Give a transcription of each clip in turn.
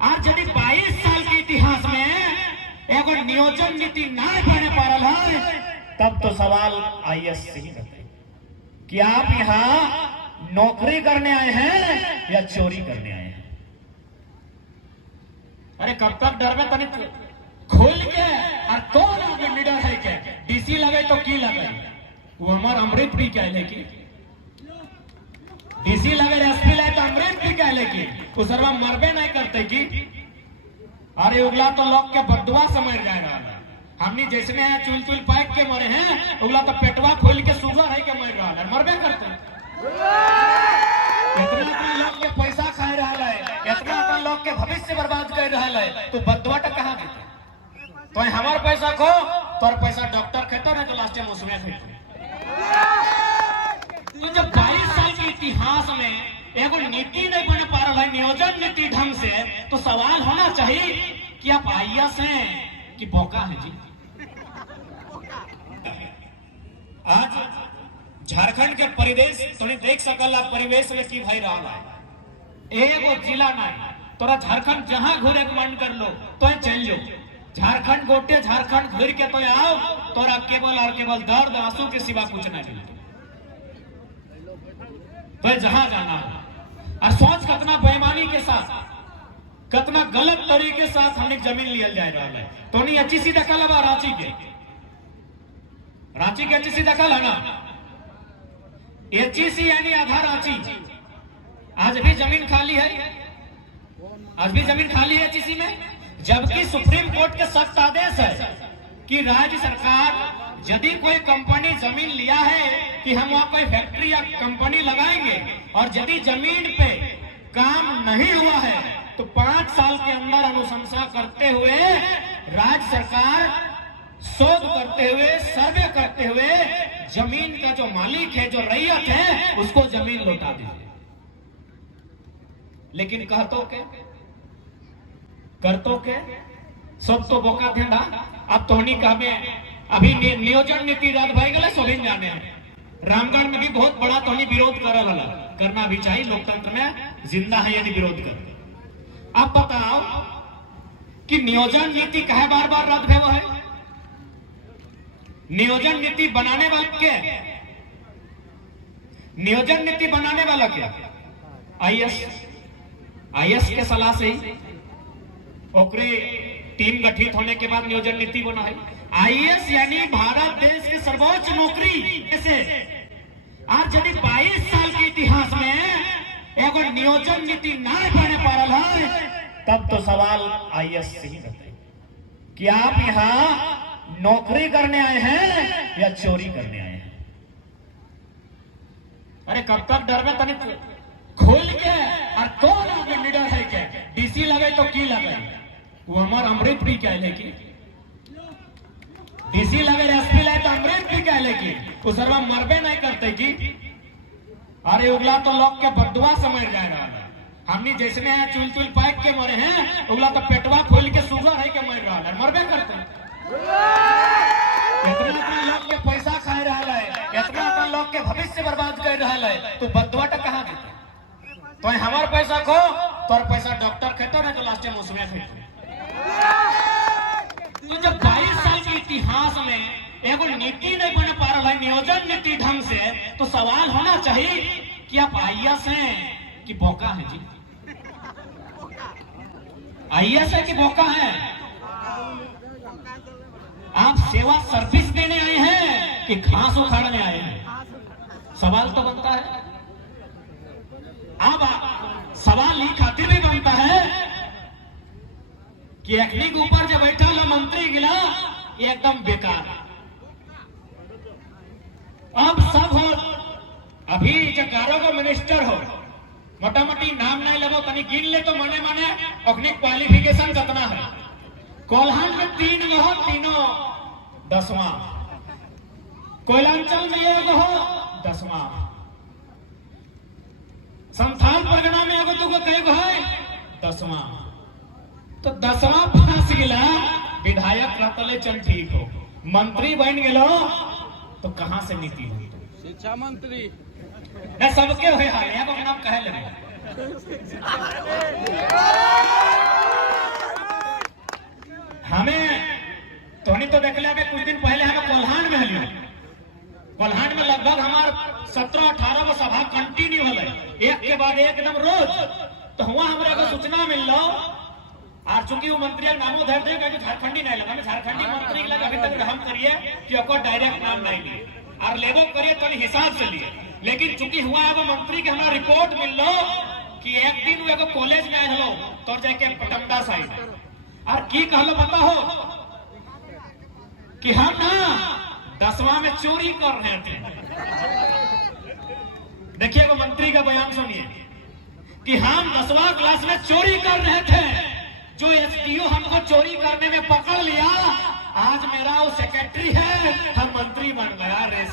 आज यदि 22 साल के इतिहास में एगो नियोजन नीति ना बने पारल है, तब तो सवाल आईएएस से ही रहते कि आप यहाँ नौकरी करने आए हैं या चोरी करने आए हैं। अरे कब तक डर में तनिक खोल के और कौन आगे लीडर है क्या, डीसी लगे तो की लगे, वो हमार अमृत भी क्या लेगी, डीसी लगे एसपी लगे तो अमृत भी क्या लेगी, उस सर्वा मरबे नहीं करते की। अरे उगला तो लोग के बदुआ समझ जाए रहा है, हमने जैसे में चुल चुल पैक के मरे हैं, उगला तो पेटवा खोल के सुगर है के मर रहा है, मरबे करते। इतना लोग के पैसा खा रहा है, इतना लोग के भविष्य बर्बाद कर रहा है, तो बदुआ तो कहाँ देते? तो हमारे पैसा खो, तोर पैसा डॉक्टर खेतो ना तो लास्ट में उसमें खेतो। तो जब 22 साल के इतिहास में एगो नीति नहीं बने पा रहा है, नियोजन नीति ढंग से, तो सवाल होना चाहिए कि आप आईएएस हैं कि बोका है जी। आज झारखंड के परिवेश तुम देख सकल, परिवेश में की भाई रहा है, एगो जिला नहीं, तोरा झारखंड जहां घूरे के मन कर लो तो चल लो, झारखंड गोटे झारखंड घूर के तो आओ, तोरा केवल और केवल दर्द आंसू के सिवा कुछ नहीं मिलता। तो जहां जाना है और सोच कितना बेईमानी के साथ, कितना गलत तरीके से साथ हमने जमीन लिया जा रहा है। तो नहीं अच्छी सी दखल है रांची के अच्छी सी दखल है ना, एचईसी यानी आधा रांची, आज भी जमीन खाली है, आज भी जमीन खाली है एचईसी में, जबकि सुप्रीम कोर्ट के सख्त आदेश है कि राज्य सरकार यदि कोई कंपनी जमीन लिया है कि हम वहां कोई फैक्ट्री या कंपनी लगाएंगे और यदि जमीन पे काम नहीं हुआ है तो 5 साल के अंदर अनुशंसा करते हुए राज्य सरकार शोध करते हुए, सर्वे करते हुए जमीन का जो मालिक है, जो रैयत है, उसको जमीन लौटा दीजिए। लेकिन कहतो के करतो के सब तो बोका थे ना। अब तोहनी का में अभी नियोजन नीति रद्द भाई गले सोभिन जाने हैं, रामगढ़ में भी बहुत बड़ा तोहनी विरोध करना भी चाहिए, लोकतंत्र में जिंदा है यदि विरोध कर। अब बताओ कि नियोजन नीति कहे बार बार रद्द है, वो है नियोजन नीति बनाने वाले के, नियोजन नीति बनाने वाला क्या, आईएएस के सलाह से ही ओकरे टीम गठित होने के बाद नियोजन नीति बना है। आईएएस यानी भारत देश के सर्वोच्च नौकरी से आज यदि 22 साल के इतिहास में एगो नियोजन नीति ना बने पा रहा है, तब तो सवाल आईएएस से ही रहते कि आप यहाँ नौकरी करने आए हैं या चोरी करने आए हैं। अरे कब तक डर में तनिक खोल के और कौन आगे लीडर है क्या, डीसी लगे तो की लगे, वो हमार अमृत भी क्या लेगी, डीसी लगे एसपी लगे तो अमृत भी क्या लेगी, उस सर्वा मरबे नहीं करते की। अरे उगला तो लोग के बदुआ समझ जाए रहा है, हमने जैसे में चुल चुल पैक के मरे हैं, उगला तो पेटवा खोल के सुगर है के मर रहा है, मरबे करते। इतना लोग के पैसा खा रहा है, इतना लोग के भविष्य बर्बाद कर रहा है, तो बदुआ तो कहाँ देते? तो हमारे पैसा खो, तोर पैसा डॉक्टर खेतो ना तो लास्ट में उसमें खेतो। तो जब 22 साल के इतिहास में एगो नीति नहीं बने पा रहा है, नियोजन नीति ढंग से, तो सवाल होना चाहिए कि आप आईएएस हैं कि बोका है जी। आईएएस है कि बोका है? आप सेवा सर्विस देने आए हैं कि घास उखाड़ने आए हैं? सवाल तो बनता है। अब सवाल ये खातिर भी बनता है कि अखनी के ऊपर जब बैठा ला मंत्री गिला, ये एकदम बेकार। अब सब हो, अभी जगारो को मिनिस्टर हो, मोटा मोटी नाम नहीं लगो, तनी गिन ले तो मने मने अपनी क्वालिफिकेशन कितना है। कोल्हान में 3 गो हो, तीनों 10वां, कोयलांचल में 1 हो 10वां, संथाल परगना में एगो दुगो कई गो है 10वां। तो 10वां फांस गिला, विधायक रहतले चल ठीक हो, मंत्री बन गेलो तो कहां से नीति हो? शिक्षा मंत्री न सबके हुए हाल, यहाँ को नाम कहे लगे तो देख ले कुछ दिन पहले हमें कोल्हान में हलियो, कोल्हान में लगभग हमार 17-18 गो सभा कंटिन्यू हल, एक के बाद एक एकदम रोज। तो हुआ हमारा को सूचना मिल लो, और चूंकि वो मंत्री नामो धर दे कि झारखंडी नहीं लगा, झारखंडी मंत्री लगा अभी तक हम करिए कि ओकर डायरेक्ट नाम नहीं लिए और लेबो करिए तो हिसाब से लिए। लेकिन चूंकि हुआ एगो मंत्री के हमारा रिपोर्ट मिल लो कि एक दिन वो एगो कॉलेज में आए हलो तो जाके पटमदा साइड और की कहलो पता हो कि हम ना 10वां में चोरी कर रहे थे। देखिए वो मंत्री का बयान सुनिए कि हम 10वां क्लास में चोरी कर रहे थे, जो एसडीओ हमको चोरी करने में पकड़ लिया, आज मेरा वो सेक्रेटरी है, हम मंत्री बन गया। रेस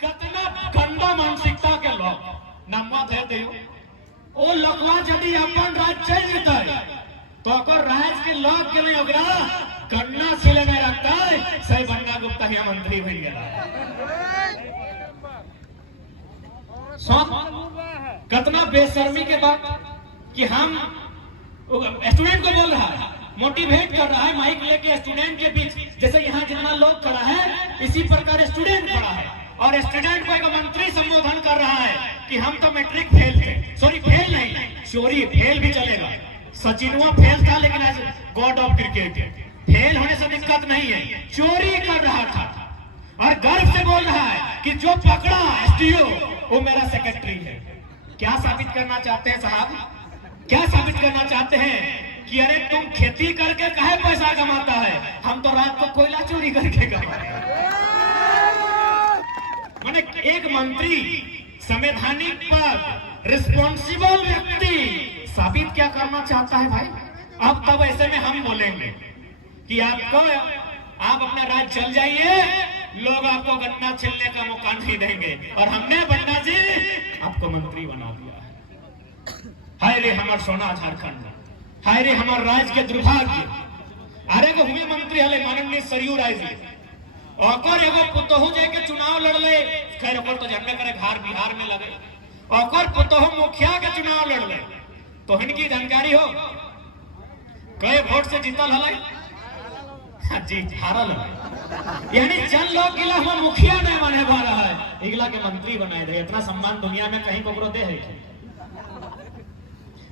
कितना गंदा मानसिकता के लोग नम्मा दे दियो ओ लोगवा यदि अपन राज चल जते तो ओकर राज के लोग के लिए ओकरा गन्ना छिले में रखता है, सही बन्ना गुप्ता ही मंत्री बन गया। कितना बेशर्मी के बात कि हम स्टूडेंट को बोल रहा है, मोटिवेट कर रहा है माइक लेके स्टूडेंट के बीच, जैसे यहाँ जितना लोग खड़ा है इसी प्रकार स्टूडेंट खड़ा है और स्टूडेंट को एक मंत्री संबोधन कर रहा है कि हम तो मैट्रिक फेल थे, सॉरी फेल नहीं, चोरी फेल भी चलेगा। सचिनवा फेल था लेकिन आज गॉड ऑफ क्रिकेट है, फेल होने से दिक्कत नहीं है, चोरी कर रहा था और गर्व से बोल रहा है कि जो पकड़ा एसडीओ वो मेरा सेक्रेटरी है। क्या साबित करना चाहते हैं साहब? क्या साबित करना चाहते हैं कि अरे तुम खेती करके काहे पैसा कमाता है, हम तो रात को कोयला चोरी करके कमाते हैं। माने एक मंत्री संवैधानिक पद रिस्पॉन्सिबल व्यक्ति साबित क्या करना चाहता है भाई? अब तब ऐसे में हम बोलेंगे कि आप अपना राज चल जाइए, लोग आपको गन्ना छिलने का मौका नहीं देंगे और हमने बन्ना जी आपको मंत्री बना दिया। हाय रे हमार सोना झारखंड, हाय रे हमार राज्य के दुर्भाग्य। अरे को हुए मंत्री हले माननीय सरयू राय जी और एगो पुतहू जाके चुनाव लड़ले, खैर ओकर तो जानबे करे घर बिहार में लगे, और पुतहू मुखिया के चुनाव लड़ले तो इनकी जानकारी हो कई वोट से जीतल हले? जी हारल है, यानी जन लोग गिला हम मुखिया नहीं माने पा रहा है, इगला के मंत्री बनाए दे। इतना सम्मान दुनिया में कहीं को दे है?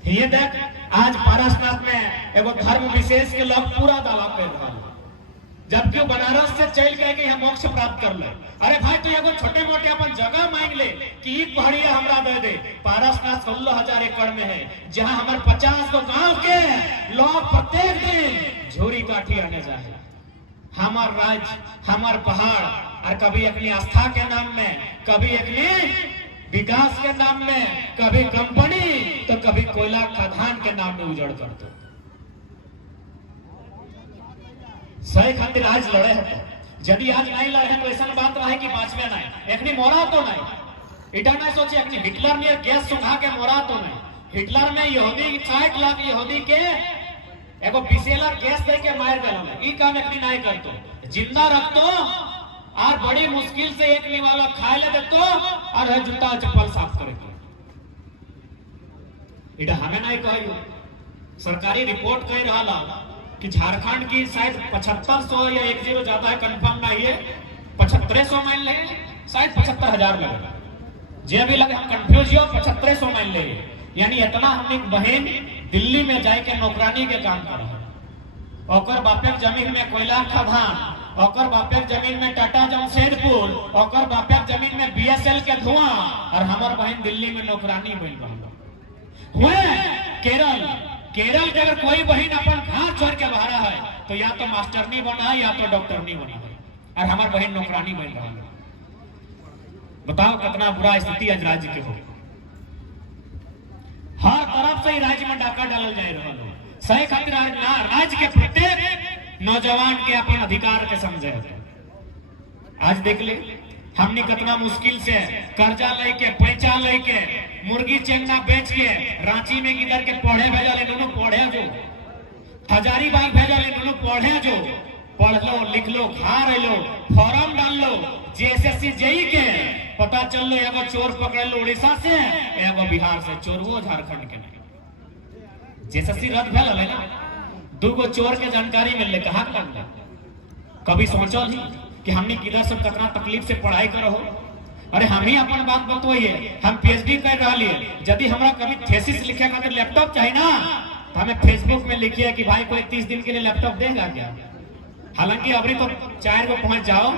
ये देख आज पारसनाथ में एगो धर्म विशेष के लोग पूरा दावा कर रहा है, जबकि बनारस से चल गए कि हम मोक्ष प्राप्त कर ले। अरे भाई तो एगो छोटे मोटे अपन जगह मांग ले कि ई पहाड़िया हमरा दे दे। पारसनाथ 16,000 एकड़ में है, जहां हमारे 50 गो गांव के लोग प्रत्येक दिन झोरी काठी आने जाए। हमार राज, हमार पहाड़, और कभी अपनी आस्था के नाम में, कभी अपनी विकास के नाम में, कभी कंपनी तो कभी कोयला खदान के नाम में उजड़ कर दो। सही खातिर आज लड़े हैं, यदि आज नहीं लड़े तो ऐसा बात रहा है कि बाँचवे नहीं, एकनी मोरा तो नहीं। इटा नहीं सोचे एकनी हिटलर ने गैस सुखा के मोरा तो नहीं। हिटलर में यहूदी 60 लाख यहूदी के एगो बिसेलर गैस दे के मार गया, ई काम एकनी नहीं करतो, जिंदा रखतो और बड़ी मुश्किल से एक वाला खाए ले देतो और है जूता चप्पल साफ करेगी। इटा हमें नहीं कहियो, सरकारी रिपोर्ट कह रहा कि झारखंड की शायद 7500 या 10 ज्यादा है, कंफर्म नहीं है, 7500 माइल लगे, शायद 75,000 लगे, जे भी लगे हम कंफ्यूज हो, 7500 माइल लगे। यानी इतना हमने बहन दिल्ली में जाके नौकरानी के काम कर, ओकर बापेक जमीन में कोयला खदान, ओकर बापेक जमीन में टाटा जमशेदपुर, ओकर बापेक जमीन में बीएसएल के धुआं, और हमार बहन दिल्ली में नौकरानी बन हुए। केरल के अगर कोई बहन अपन घर छोड़ के बाहर है तो या तो मास्टरनी बना है या तो डॉक्टरनी बना है, और हमार बहन नौकरानी बन रहा है। बताओ कितना बुरा स्थिति आज राज्य के हो। हर तरफ से राज्य में डाका डालल जा रहा है। सही खातिर राज्य के प्रत्येक नौजवान के अपन अधिकार के समझे। आज देख ले हमने कितना मुश्किल से कर्जा लेके, पैसा लेके, मुर्गी चेंगना बेच के रांची में किधर के पढ़े भेजा ले, दोनों पढ़े जो हजारीबाग भेजा ले, दोनों पढ़े जो, पढ़ लो, लिख लो, खा रहे लो, फॉर्म डाल लो, जेएसएससी जेई के पता चल लो एगो चोर पकड़े लो उड़ीसा से, एगो बिहार से, चोर वो झारखंड के नहीं। जेएसएससी रद्द भेल है ना, 2 चोर के जानकारी मिल ले कहा लगता, कभी सोचो नहीं कि हमने किधर से कितना तकलीफ से पढ़ाई करो। अरे हम ही अपन बात बतवाइए, हम पीएचडी कर रहा लिए, यदि हमारा कभी थीसिस लिखे खातिर लैपटॉप चाहिए ना, तो हमें फेसबुक में लिखिए कि भाई कोई 30 दिन के लिए लैपटॉप देगा क्या। हालांकि अभी तो 4 को पहुंच जाओ,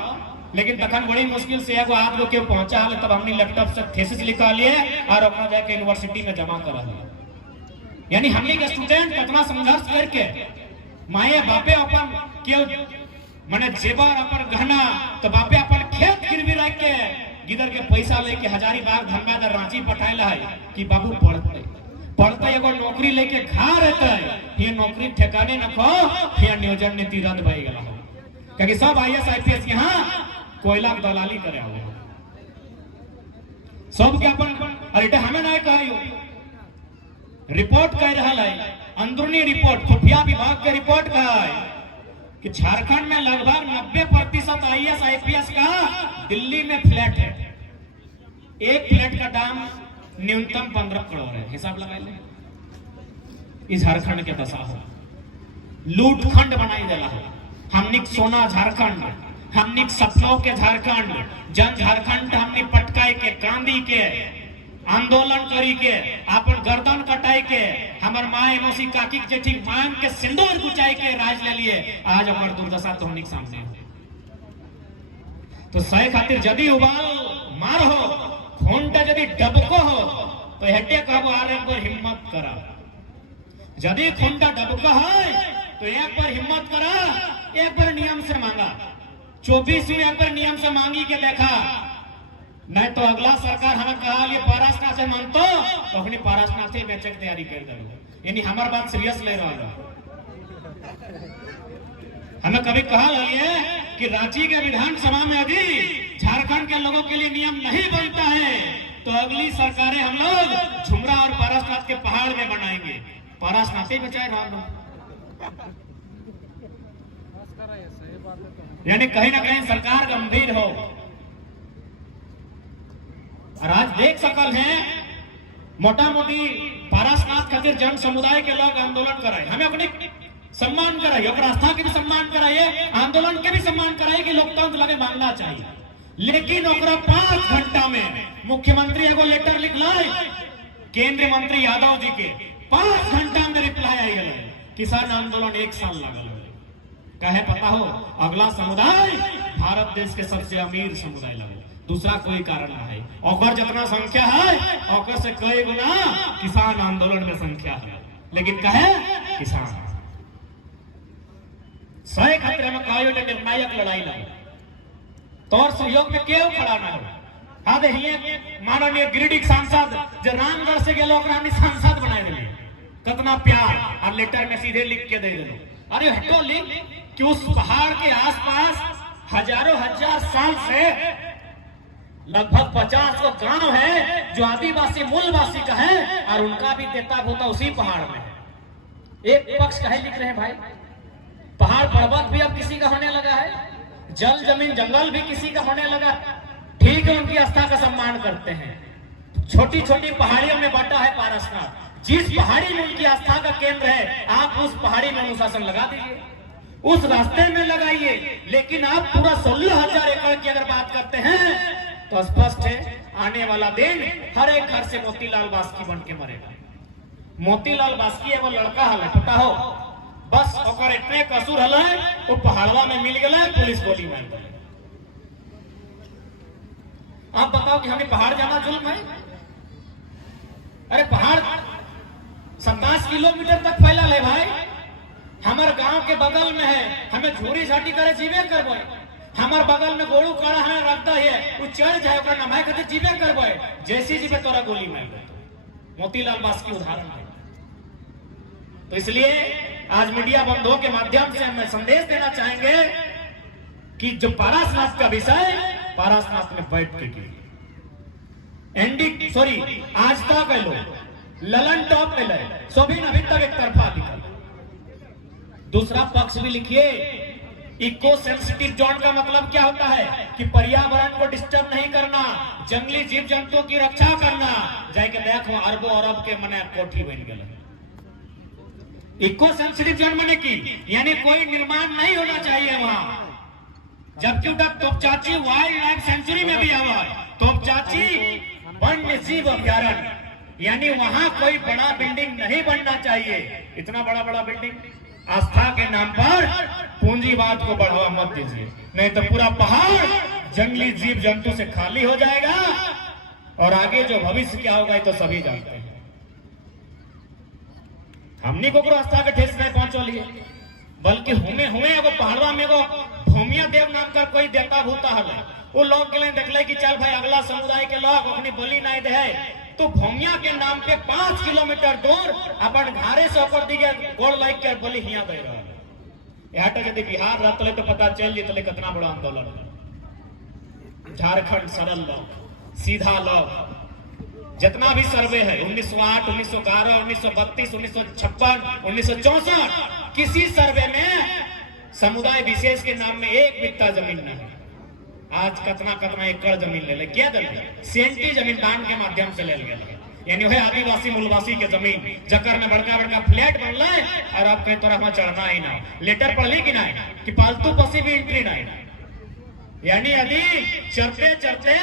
लेकिन तखन बड़ी मुश्किल से एगो आप लोग के पहुंचा है, तब हमने लैपटॉप से थीसिस लिखा लिए और अपना जाके यूनिवर्सिटी में जमा करा लिया। यानी हमने के स्टूडेंट कितना संघर्ष करके माए बापे अपन क्यों मने जेवर अपन गहना, तो बापे अपन खेत गिरवी रख के गिदर के पैसा लेके हजारीबाग धनबाद रांची पठाइला है कि बाबू पढ़ते एगो नौकरी लेके घर रहते, ये नौकरी ठिकाने न खो, ये नियोजन नीति रद्द भई गेला हो, क्योंकि सब आईएएस आईपीएस यहाँ कोयला दलाली करे हुए सब के अपन। अरे हमें नहीं कहियो, रिपोर्ट कह रहा है, अंदरूनी रिपोर्ट खुफिया विभाग के रिपोर्ट है कि झारखंड में लगभग 90% आईएएस आईपीएस का दिल्ली में फ्लैट है। एक फ्लैट का दाम न्यूनतम 15 करोड़ है, हिसाब लगा ले। इस झारखंड के दशा हो, लूटखंड बनाई देला है। हमने सोना झारखंड, हमने सपनों के झारखंड, जन झारखंड हमने पटकाई के कांदी के आंदोलन करी के अपन गर्दन कटाई के हमर माए मौसी काकी जेठी मांग के सिंदूर गुचाई के राज ले लिए। आज हमार दुर्दशा तो हमने सामने है। तो सही खातिर यदि उबाल मार हो, खूंटा यदि डबको हो, तो हेटे कहबो आरे एक बार हिम्मत करा। यदि खूंटा डबका है तो एक बार हिम्मत करा, एक बार नियम से मांगा। 24 में एक बार नियम से मांगी के देखा, नहीं तो अगला सरकार हमें कहा ये पारसनाथ से मानतो तो अपनी पारसनाथ से बेचे की तैयारी कर दो। यानी हमारी बात सीरियस ले रहा है। हमें कभी कहा है कि रांची के विधानसभा में यदि झारखंड के लोगों के लिए नियम नहीं बनता है तो अगली सरकारें हम लोग झुमरा और पारसनाथ के पहाड़ में बनाएंगे। पारसनाथ ही बचाए रहा। यानी कहीं ना कहीं सरकार गंभीर हो। और आज देख सकल हैं मोटा मोटी पारसनाथ खातिर जन समुदाय के लोग आंदोलन कराए, हमें अपने सम्मान कराइए, और आस्था के भी सम्मान कराइए, आंदोलन के भी सम्मान कराइए कि लोकतंत्र लगे मानना चाहिए। लेकिन 5 घंटा में मुख्यमंत्री एगो लेटर लिख लाए केंद्रीय मंत्री यादव जी के, 5 घंटा में रिप्लाई आई गए। किसान आंदोलन 1 साल लगा। कहे पता हो अगला समुदाय भारत देश के सबसे अमीर समुदाय लगे, दूसरा कोई कारण ना है। और जितना संख्या है और से कई गुना किसान आंदोलन में संख्या है, लेकिन कहे किसान सही खतरे में कहो निर्णायक लड़ाई लगे तौर सहयोग में क्यों खड़ा ना हो। हाँ देखिए माननीय गिरिडीह सांसद जो रामगढ़ से गए सांसद बनाए दिले, कितना प्यार और लेटर में सीधे लिख के दे दिलो। अरे हटो लिख कि उस पहाड़ के आसपास हजारों हजार साल से लगभग 50 को गांव है जो आदिवासी मूलवासी का है और उनका भी देता होता उसी पहाड़ में है। एक पक्ष कहे लिख रहे हैं भाई, पहाड़ पर्वत भी अब किसी का होने लगा है, जल जमीन जंगल भी किसी का होने लगा। ठीक है, उनकी आस्था का सम्मान करते हैं। छोटी छोटी पहाड़ियों में बांटा है पारसनाथ, जिस पहाड़ी में उनकी आस्था का केंद्र है आप उस पहाड़ी में अनुशासन लगा दीजिए, उस रास्ते में लगाइए। लेकिन आप पूरा 16,000 एकड़ की अगर बात करते हैं तो स्पष्ट है आने वाला दिन हर एक घर से मोतीलाल बास्की बन के मरेगा। मोतीलाल बास्की एगो लड़का हल पता हो, बस ओकर इतने कसूर हल वो पहाड़वा में मिल गया, पुलिस गोली मार गई। आप बताओ कि हमें पहाड़ जाना जुल्म है? अरे पहाड़ 27 किलोमीटर तक फैला है भाई, हमारे गांव के बगल में है, हमें झूरी झाटी करे जीवे करबे। हमारे बगल में गोड़ू कड़ा है रखता है, वो चढ़ जाए ओकर नमाय कहते जीवे करबे, जैसी जीवे तोरा गोली मार दे। मोतीलाल बास्की उदाहरण है। तो इसलिए आज मीडिया बंधुओं के माध्यम से हम संदेश देना चाहेंगे कि जो पारसनाथ का विषय पारसनाथ में बैठ के आज तक है लोग ललन टॉप में लगे, सोभिन अभी तक एक तरफा लिखा। दूसरा पक्ष भी लिखिए। इको सेंसिटिव जोन का मतलब क्या होता है कि पर्यावरण को डिस्टर्ब नहीं करना, जंगली जीव जंतुओं की रक्षा करना। जाके देखो अरबों अरब के मने कोठी बन गए। इको सेंसिटिव जोन बने की, यानी कोई निर्माण नहीं होना चाहिए वहां। जबकि तोपचाची वाइल्ड लाइफ सेंचुरी में भी आवा तोपचाची वन्य जीव अभ्यारण्य, यानी वहां कोई बड़ा बिल्डिंग नहीं बनना चाहिए। इतना बड़ा बड़ा बिल्डिंग आस्था के नाम पर पूंजीवाद को बढ़ावा मत दीजिए, नहीं तो पूरा पहाड़ जंगली जीव जंतु से खाली हो जाएगा और आगे जो भविष्य क्या होगा ये तो सभी जानते हैं। हमनी को आस्था के ठेस नहीं पहुंचोलिए, बल्कि हुए एगो पहाड़वा में एगो भूमिया देव नाम कर कोई देवता भूता हल वो लोग के लिए देखले कि चल भाई अगला समुदाय के लोग अपनी बलि नहीं दे, तो भूमिया के नाम पे 5 किलोमीटर दूर अपन घारे से ऊपर दिखे गोड़ लाइक के बलि हिया दे रहा है। यहाँ यदि बिहार रहते तो पता चल जेतले कितना बड़ा आंदोलन है। झारखंड सरल लोग सीधा लोग जितना भी सर्वे है 1908, 1911, 1932, 1956, 1964 किसी सर्वे में समुदाय विशेष के नाम में एक बित्ता जमीन नहीं। आज कितना एकड़ जमीन ले क्या दल सेंटी जमीन दान के माध्यम से ले लिया, यानी वह आदिवासी मूलवासी के जमीन जकर में बड़का बड़का फ्लैट बन रहा है और अब कहीं तोरा चढ़ना ही ना। लेटर पढ़ ली कि नहीं कि पालतू पसी भी एंट्री नहीं, यानी यदि चलते चलते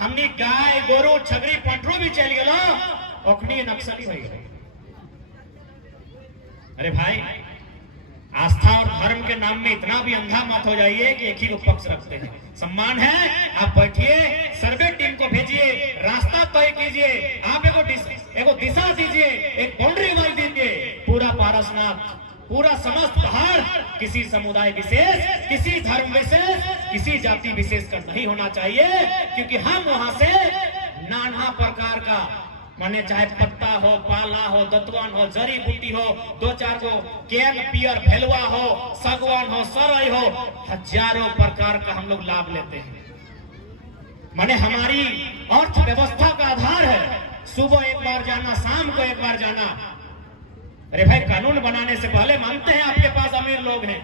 हमनी गाय गोरू छगरी पंटरू भी चल गलो ओखनी नक्सली हो गए। अरे भाई आस्था और धर्म के नाम में इतना भी अंधा मत हो जाइए कि एक ही लोग पक्ष रखते हैं। सम्मान है, आप बैठिए, सर्वे टीम को भेजिए, रास्ता तय कीजिए, आप एगो दिशा दीजिए, एक बाउंड्री वाल दीजिए। पूरा पारसनाथ, पूरा समस्त पहाड़ किसी समुदाय विशेष, किसी धर्म विशेष, किसी जाति विशेष का नहीं होना चाहिए, क्योंकि हम वहां से नाना प्रकार का माने चाहे पत्ता हो, पाला हो, दतवन हो, जड़ी बूटी हो, 2-4 गो केन पियर भेलवा हो, सगवान हो, सरई हो, हजारों प्रकार का हम लोग लाभ लेते हैं। माने हमारी अर्थव्यवस्था का आधार है सुबह एक बार जाना, शाम को एक बार जाना। अरे भाई कानून बनाने से पहले मानते हैं आपके पास अमीर लोग हैं,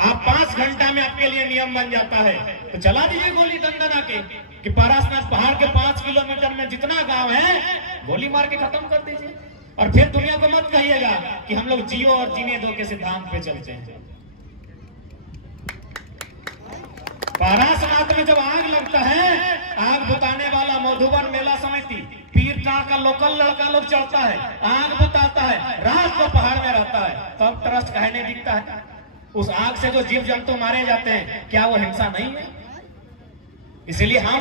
आप 5 घंटा में आपके लिए नियम बन जाता है तो चला दीजिए गोली दंदना के कि पारसनाथ पहाड़ के 5 किलोमीटर में जितना गांव है गोली मार के खत्म कर दीजिए। और फिर दुनिया को मत कहिएगा कि हम लोग जियो और जीने दो के सिद्धांत पे चलते हैं। पारसनाथ में जब आग लगता है, आग बुताने वाला मधुबन मेला समिति पीरटाड़ का लोकल लड़का लोग चलता है, आग बुताता है, रात को पहाड़ में रहता है, तब ट्रस्ट कहने दिखता है। उस आग से जो जीव जंतु मारे जाते हैं क्या वो हिंसा नहीं है? इसलिए हम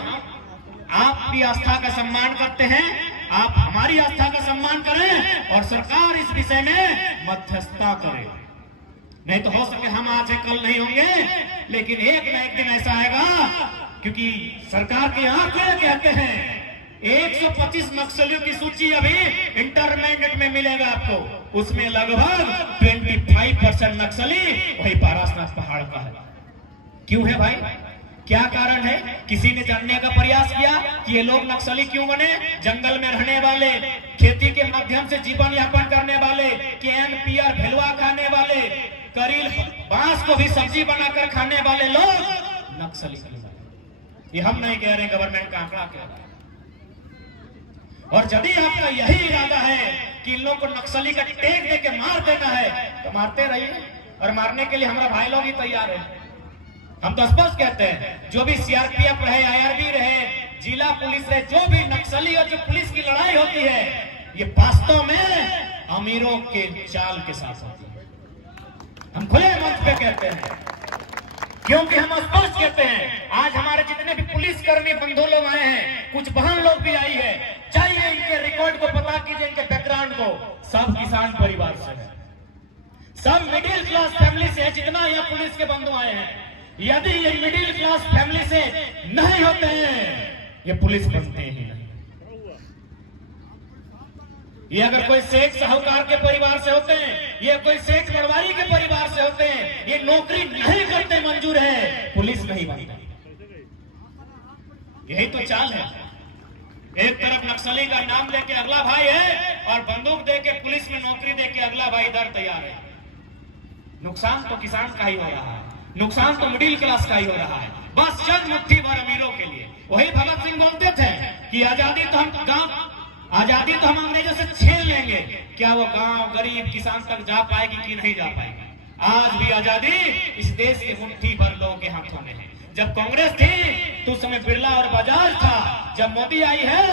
आपकी आस्था का सम्मान करते हैं, आप हमारी आस्था का सम्मान करें और सरकार इस विषय में मध्यस्थता करे। नहीं तो हो सके हम आज कल नहीं होंगे, लेकिन एक न एक दिन ऐसा आएगा, क्योंकि सरकार के आंकड़े कहते हैं 125 नक्सलियों की सूची अभी इंटरमीडिएट में मिलेगा आपको, उसमें लगभग 25% नक्सली वही पारसनाथ पहाड़ का है। क्यों है भाई? क्या कारण है? किसी ने जानने का प्रयास किया कि ये लोग नक्सली क्यों बने? जंगल में रहने वाले, खेती के माध्यम से जीवन यापन करने वाले, केन पियर भेलवा खाने वाले, करील बांस को भी सब्जी बनाकर खाने वाले लोग नक्सली। ये हम नहीं कह रहे, गवर्नमेंट का आंकड़ा कह रहा है। और यदि आपका यही इरादा है कि इन लोगों को नक्सली का टेक दे के मार देना है तो मारते रहिए, और मारने के लिए हमारा भाई लोग ही तैयार है। हम तो स्पष्ट कहते हैं, जो भी सीआरपीएफ रहे, आईआरबी रहे, जिला पुलिस रहे, जो भी नक्सली और जो पुलिस की लड़ाई होती है ये वास्तव में अमीरों के चाल के साथ होती है। हम खुले मंच पे कहते हैं, क्योंकि हम स्पष्ट कहते हैं, आज हमारे जितने भी पुलिसकर्मी बंधु लोग आए हैं, कुछ बहन लोग भी आई है, चाहिए इनके रिकॉर्ड को पता कीजिए, इनके बैकग्राउंड को। सब किसान परिवार से है, सब मिडिल क्लास फैमिली से है। जितना यहाँ पुलिस के बंधु आए हैं, यदि ये मिडिल क्लास फैमिली से नहीं होते हैं ये पुलिस बनते ही नहीं। ये अगर कोई सेठ साहूकार के परिवार से होते हैं, ये कोई सेठ मरवारी के परिवार से होते हैं, ये नौकरी नहीं करते मंजूर है, पुलिस नहीं बनता। यही तो चाल है। एक तरफ नक्सली का नाम लेके अगला भाई है और बंदूक देके पुलिस में नौकरी देके अगला भाई इधर तैयार है। नुकसान तो किसान का ही हो रहा है, नुकसान तो मिडिल क्लास का ही हो रहा है, बस चंद मुट्ठी भर अमीरों के लिए। वही भगत सिंह बोलते थे कि आजादी तो हम गांव आजादी तो हम अंग्रेजों से छीन लेंगे, क्या वो गांव गरीब किसान तक जा पाएगी कि नहीं जा पाएगी? आज भी आजादी इस देश के मुट्ठी भर लोगों के हाथों में है। जब कांग्रेस थी तो उस समय बिरला और बजाज था, जब मोदी आई है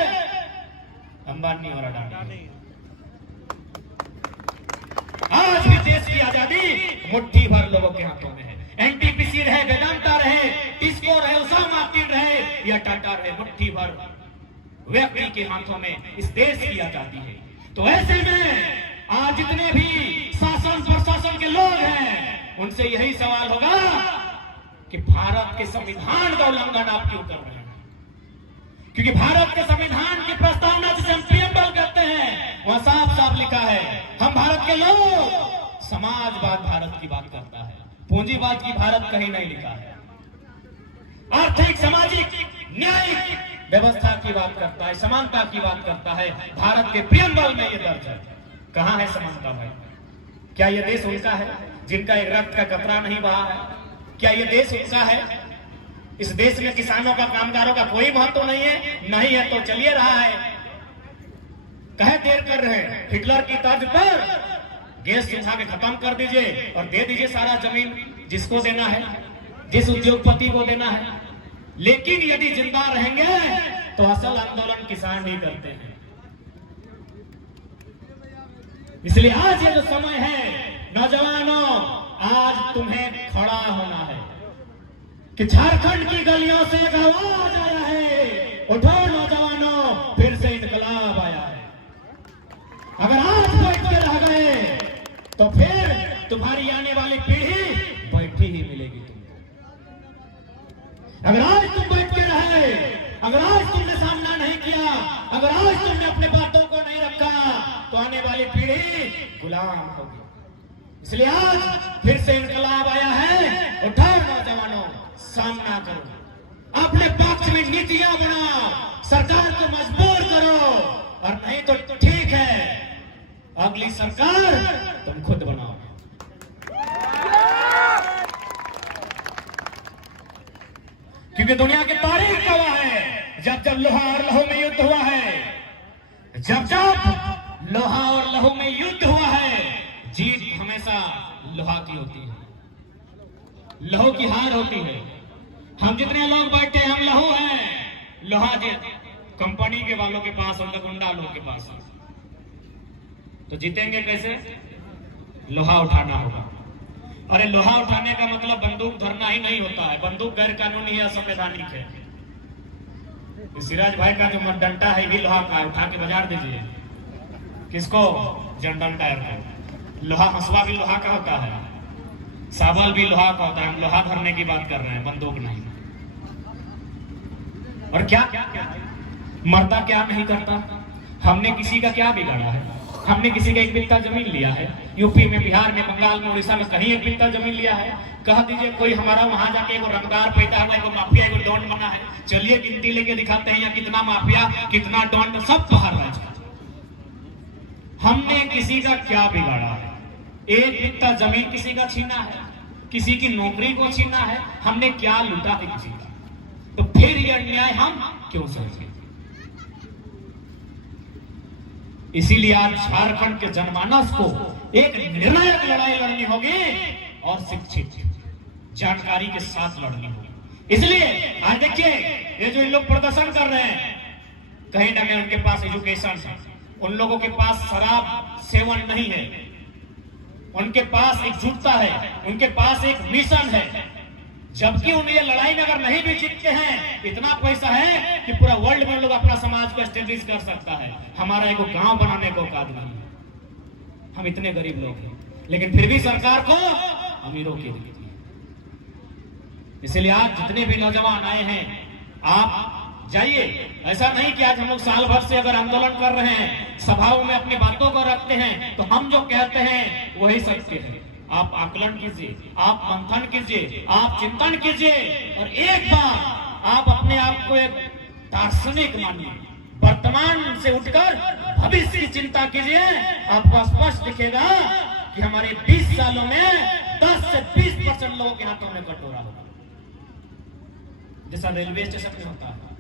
अंबानी और अडानी। आज भी देश की आजादी मुट्ठी भर लोगों के हाथों में है। एनटीपीसी रहे, वेदांता रहे, टिस्को रहे, उषा मार्टिन रहे या टाटा रहे, मुट्ठी भर व्यक्ति के हाथों में इस देश की आजादी है। तो ऐसे में आज जितने भी शासन प्रशासन के लोग हैं उनसे यही सवाल होगा कि भारत के संविधान का उल्लंघन आप क्यों कर रहे हैं? क्योंकि भारत के संविधान की प्रस्तावना जिसे हम प्रीएम्बल कहते हैं वहां साफ साफ लिखा है हम भारत के लोग समाजवाद भारत की बात करता है, पूंजीवाद की भारत कहीं नहीं लिखा है। आर्थिक सामाजिक न्यायिक व्यवस्था की बात करता है, समानता की बात करता है। भारत के प्रीएम्बल में ये दर्ज है। कहां है समानता भाई? क्या ये देश उनका है जिनका एक रक्त का कतरा नहीं बहा है? क्या ये देश उनका है? इस देश में किसानों का कामगारों का कोई महत्व नहीं है? नहीं है तो चलिए रहा है, कहे देर कर रहे हैं। हिटलर की तर्ज पर गैस सुझा के खत्म कर दीजिए और दे दीजिए सारा जमीन जिसको देना है, जिस उद्योगपति को देना है। लेकिन यदि जिंदा रहेंगे तो असल आंदोलन किसान ही करते हैं। इसलिए आज ये जो समय है नौजवानों, आज तुम्हें खड़ा होना है कि झारखंड की गलियों से एक आवाज आया है, उठो नौजवानों, फिर से इनकलाब आया है। अगर आज बैठ के रह गए तो फिर तुम्हारी आने वाली पीढ़ी बैठी ही मिलेगी तुमको। अगर आज तुम बैठ के रहे, अगर आज तुमने सामना नहीं किया, अगर आज तुमने अपने बातों को नहीं रखा तो आने वाली पीढ़ी गुलाम होगी। इसलिए आज फिर से इनकलाब आया है, उठाओ नौजवानों, सामना करो, अपने पक्ष में नीतियां बनाओ, सरकार को मजबूर करो, और नहीं तो ठीक है अगली सरकार तुम खुद बनाओ। क्योंकि दुनिया की तारीख गवाह है, जब जब लोहा और लहू में युद्ध हुआ है, जब जब लोहा और लहू में युद्ध हुआ है, जीत हमेशा लोहा की होती है, लहू की हार होती है। हम जितने लोग बैठे हम लहू हैं, लोहा कंपनी के वालों के पास और गुंडा लोगों के पास। तो जीतेंगे कैसे? लोहा उठाना होगा। अरे लोहा उठाने का मतलब बंदूक धरना ही नहीं होता है, बंदूक गैर कानूनी है, असंवैधानिक है। सिराज भाई का जो डंडा है भी लोहा का है, उठा के बाजार दीजिए। किसको? जनरल टायर को। लोहा हंसवा भी लोहा का होता है, साबल भी लोहा का होता है। हम लोहा धरने की बात कर रहे हैं, बंदूक नहीं। और क्या मर्दा क्या नहीं करता? हमने किसी का क्या बिगाड़ा है? हमने किसी का एक बित्ता जमीन लिया है? यूपी में, बिहार में, बंगाल में, उड़ीसा में कहीं एक बित्ता जमीन लिया है? कह दीजिए कोई हमारा वहां जाके एगो रंगदार पैदा हुआ, एगो माफिया, एगो डॉन बना है। चलिए गिनती लेके दिखाते हैं, या कितना माफिया, कितना डॉन, सब बाहर रह। हमने किसी का क्या बिगाड़ा है? एक बित्ता जमीन किसी का छीना है, किसी की नौकरी को छीना है, हमने क्या लूटा है किसी की? तो फिर यह अन्याय हम क्यों सहेंगे? इसीलिए आज झारखंड के जनमानस को एक निर्णायक लड़ाई लड़नी होगी और शिक्षित जानकारी के साथ लड़नी होगी। इसलिए आज देखिए ये जो इन लोग प्रदर्शन कर रहे हैं, कहीं ना कहीं उनके पास एजुकेशन है, उन लोगों के पास शराब सेवन नहीं है, उनके पास एकजुटता है, उनके पास एक मिशन है। जबकि उन्हें ये लड़ाई में अगर नहीं भी जीतते हैं, इतना पैसा है कि पूरा वर्ल्ड में लोग अपना समाज को एस्टेब्लिश कर सकता है। हमारा एक गांव बनाने को औकात नहीं है, हम इतने गरीब लोग हैं, लेकिन फिर भी सरकार को अमीरों की दिखती है। इसलिए आज जितने भी नौजवान आए हैं, आप जाइए। ऐसा नहीं कि आज हम लोग साल भर से अगर आंदोलन कर रहे हैं, सभाओं में अपनी बातों को रखते हैं, तो हम जो कहते हैं वही सत्य है। आप आकलन कीजिए, आप मंथन कीजिए, आप चिंतन कीजिए, और एक बार आप अपने आप को एक दार्शनिक मानिए। वर्तमान से उठकर भविष्य की चिंता कीजिए, आपको स्पष्ट दिखेगा कि हमारे 20 सालों में 10 से 20% लोगों के हाथों में कटोरा होगा, जैसा रेलवे स्टेशन में होता है।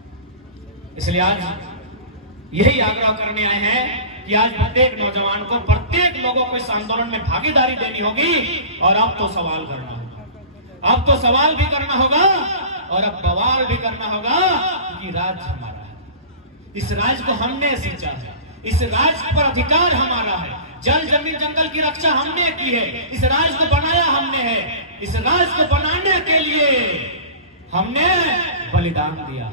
इसलिए आज यही आग्रह करने आए हैं कि आज प्रत्येक नौजवान को, प्रत्येक लोगों को इस आंदोलन में भागीदारी देनी होगी। और अब तो सवाल करना होगा, अब तो सवाल भी करना होगा और अब बवाल भी करना होगा कि राज्य हमारा है, इस राज्य को हमने सींचा है, इस राज्य पर अधिकार हमारा है, जल जमीन जंगल की रक्षा हमने की है, इस राज्य को बनाया हमने है, इस राज्य को बनाने के लिए हमने बलिदान दिया,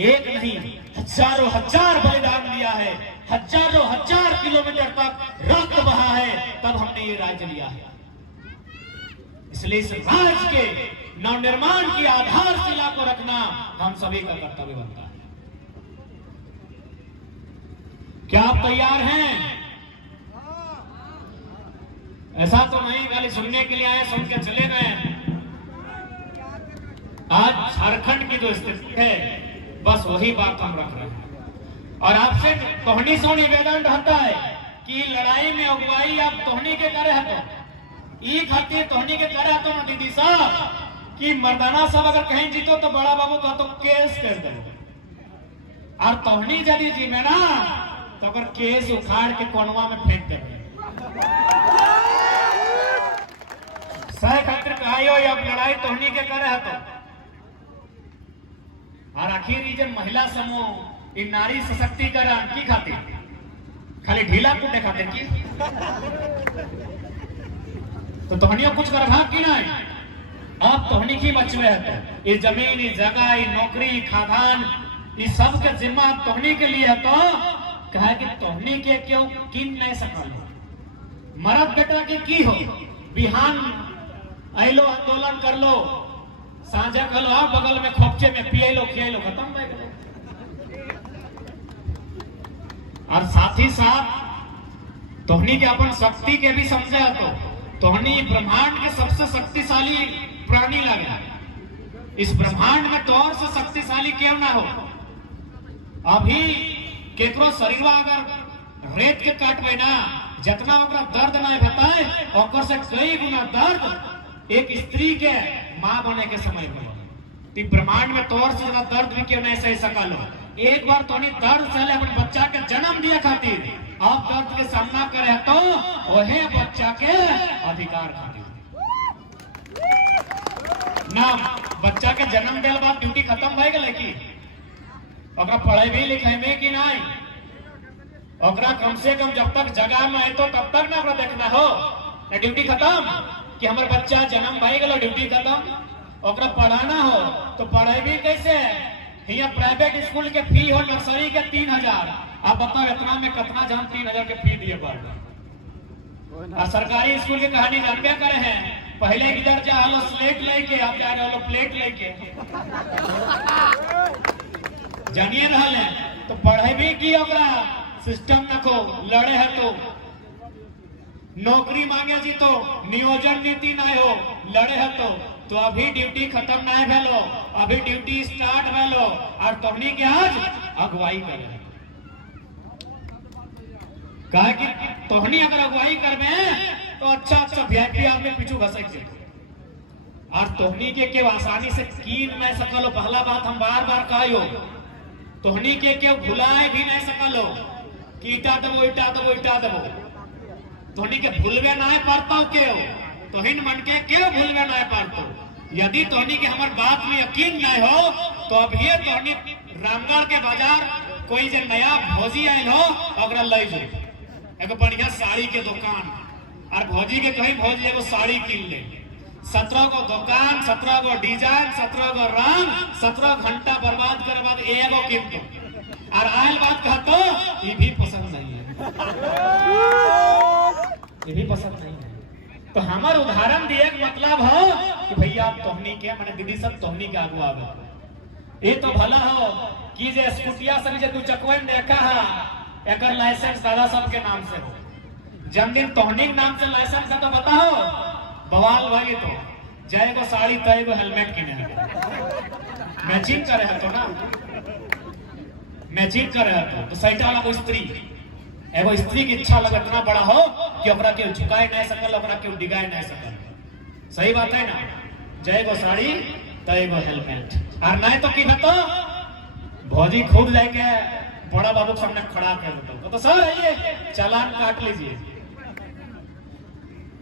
एक नहीं हजारों हजार बलिदान दिया है, हजारों हजार किलोमीटर तक रक्त बहा है, तब हमने ये राज्य लिया है। इसलिए इस राज्य के नवनिर्माण की आधारशिला को रखना हम सभी का कर्तव्य बनता है। क्या आप तैयार हैं? ऐसा तो नहीं खाली सुनने के लिए आए, सुन के चले गए। आज झारखंड की जो स्थिति है बस वही बात हम रख रहे हैं। और आपसे तोहनी से निवेदन रहता है कि लड़ाई में अगुवाई आप तोहनी के करे है, तो ई खातिर तोहनी के करे है तो ना दीदी साहब कि मर्दाना सब अगर कहीं जीतो तो बड़ा बाबू का तो केस कर दो, और तोहनी यदि जीवे ना तो अगर केस उखाड़ के कोनवा में फेंक दे। सह खातिर कहियो अब लड़ाई तोहनी के करे है तो। और आखिर ये महिला समूह इन नारी सशक्तिकरण की खातिर खाली ढीला कूटे खातिर की तो तोहनियों कुछ कर भाग की नहीं। अब तोहनी की बचवे है तो ये जमीन, ये जगह, ये नौकरी, खादान, ये सब के जिम्मा तोहनी के लिए है। तो कहे कि तोहनी के क्यों किन नहीं सकल मरद बेटा के की हो, बिहान आइलो आंदोलन कर लो, साझा कर लो, बगल में खोपचे में पिए लो, खिया लो, खत्म हो गए। और साथ ही साथ तोहनी के अपन शक्ति के भी समझे तो तोहनी ब्रह्मांड के सबसे शक्तिशाली प्राणी लगे। इस ब्रह्मांड में तो और से शक्तिशाली क्यों ना हो। अभी केकरो शरीर अगर रेत के काटवे ना जितना ओकरा दर्द ना बताए, ओकर से कई गुना दर्द एक स्त्री के मां बने के समय में। ब्रह्मांड में तौर से ज्यादा दर्द भी क्यों नहीं सही सकल हो। एक बार तो नहीं दर्द सहले अपने बच्चा के जन्म दिया खातिर, आप दर्द के सामना करे तो वही बच्चा के अधिकार खातिर ना। बच्चा के जन्म दिल बाद ड्यूटी खत्म भय गए कि ओकरा पढ़ेबे लिखेबे कि नहीं, ओकरा कम से कम जब तक जगह में है तो तब तक ना ओकरा देखना हो। ड्यूटी खत्म कि हमारे बच्चा जन्म भय गए, ड्यूटी खत्म। ओकरा पढ़ाना हो तो पढ़ेबे कैसे? यहाँ प्राइवेट स्कूल के फी हो नर्सरी के 3000, आप बताओ इतना में कितना जन 3000 के फी दिए पढ़। और सरकारी स्कूल की कहानी जानबे करे हैं, पहले किधर जा लो स्लेट लेके, आप जा रहे हो प्लेट लेके जानिए रहल है। तो पढ़े भी की ओकरा सिस्टम नको लड़े है तो नौकरी मांगे जी तो नियोजन नीति ना हो लड़े है तो अभी ड्यूटी खत्म ना भेलो, अभी ड्यूटी स्टार्ट भेलो और तोहनी के आज अगुवाई करे। कहा कि तोहनी अगर अगुवाई करबे तो अच्छा वीआईपी आदमी पीछू घसक जे, और तोहनी के आसानी से कीन नहीं सकलो। पहला बात हम बार बार कहियो, तोहनी के भुलाए भी नहीं सकलो कि ईटा देबो ईटा देबो ईटा देबो। तोहनी के भूलवे नहीं पारतो क्यों, तोहिन मन के क्यों भूलवे नहीं पारतो। यदि तोहनी के हमार बात में यकीन नहीं हो तो अभी तोहनी रामगढ़ के बाजार कोई जो नया भौजी आयल हो अगर ले जो एगो बढ़िया साड़ी के दुकान, और भौजी के कहीं भौजी एगो साड़ी किन ले। 17 गो दुकान, 17 गो डिजाइन, 17 गो रंग, 17 घंटा बर्बाद करे बाद एगो किन और आयल बात कहतो ये भी पसंद नहीं है, ये भी पसंद नहीं है। तो हमार उदाहरण दिए मतलब हो कि भैया आप तोहनी के मैंने दीदी सब तोहनी के आगू आगे। ये तो भला हो कि जे स्कूटिया सब जे तू चकवन देखा है एकर लाइसेंस दादा सब के नाम से हो, जन्मदिन तोहनी के नाम से लाइसेंस है तो बताओ बवाल भाई। तो जय को साड़ी तय को हेलमेट किने मैचिंग करे है तो ना, मैचिंग करे है तो सैटा वाला को स्त्री एगो स्त्री की इच्छा लगे इतना बड़ा हो कि ओकरा के झुकाए नहीं सकल, ओकरा के डिगाए नहीं सकल। सही बात है ना। जय गो साड़ी तय गो हेलमेट, और नहीं तो की बतो भौजी खुद लेके बड़ा बाबू सामने खड़ा कर देता तो सर ये चालान काट लीजिए।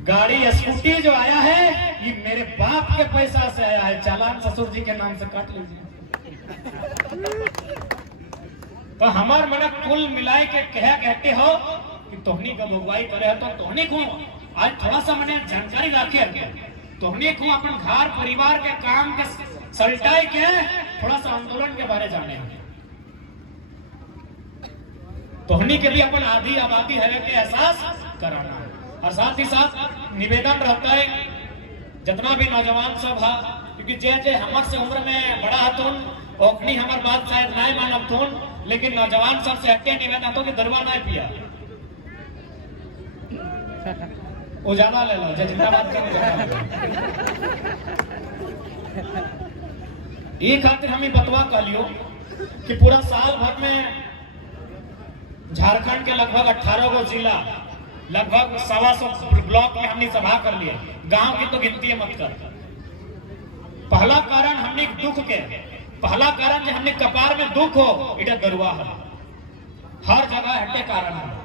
गाड़ी स्कूटी जो आया है ये मेरे बाप के पैसा से आया है, चालान ससुर जी के नाम से काट लीजिए। तो हमार मन कुल मिलाई के कहते हो कि तोहनी का बुगवाई करे तो तोहनी को आज थोड़ा सा मैंने जानकारी रखे तोहनी को अपन घर परिवार के काम के सलटाई के थोड़ा सा आंदोलन के बारे जाने तोहनी के भी अपन आधी आबादी है के एहसास कराना है। और साथ ही साथ निवेदन रहता है जितना भी नौजवान सब है क्योंकि जे हमर से उम्र में बड़ा हतुन ओखनी हमार बात शायद नहीं मानब थुन, लेकिन नौजवान सब से हटे निवेदन तो कि दरवा नहीं पिया वो ज्यादा ले लो जितना बात ये खातिर हम बतवा कह लियो कि पूरा साल भर में झारखंड के लगभग 18 गो जिला लगभग 125 ब्लॉक में हमने सभा कर लिए। गांव की तो गिनती मत कर। पहला कारण हमने दुख के पहला कारण जो हमने कपार में दुख हो इटा दरुआ है हर जगह हटे कारण है।